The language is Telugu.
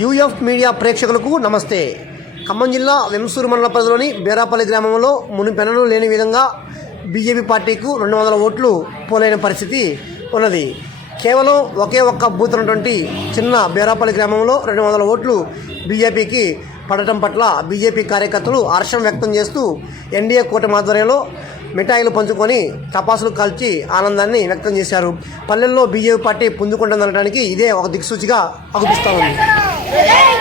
యూఎఫ్ మీడియా ప్రేక్షకులకు నమస్తే. ఖమ్మం జిల్లా వెంసూరు మండల పరిధిలోని బేరాపల్లి గ్రామంలో మునిపెనలు లేని విధంగా బీజేపీ పార్టీకు రెండు వందల ఓట్లు పోలేని పరిస్థితి ఉన్నది. కేవలం ఒకే ఒక్క బూత్ ఉన్నటువంటి చిన్న బేరాపల్లి గ్రామంలో రెండు వందల ఓట్లు బీజేపీకి పడటం పట్ల బీజేపీ కార్యకర్తలు హర్షం వ్యక్తం చేస్తూ ఎన్డీఏ కూటమి ఆధ్వర్యంలో మిఠాయిలు పంచుకొని టపాసులు కాల్చి ఆనందాన్ని వ్యక్తం చేశారు. పల్లెల్లో బీజేపీ పార్టీ పుంజుకుంటుందనడానికి ఇదే ఒక దిక్సూచిగా అగుపిస్తూ ఉంది. Ei!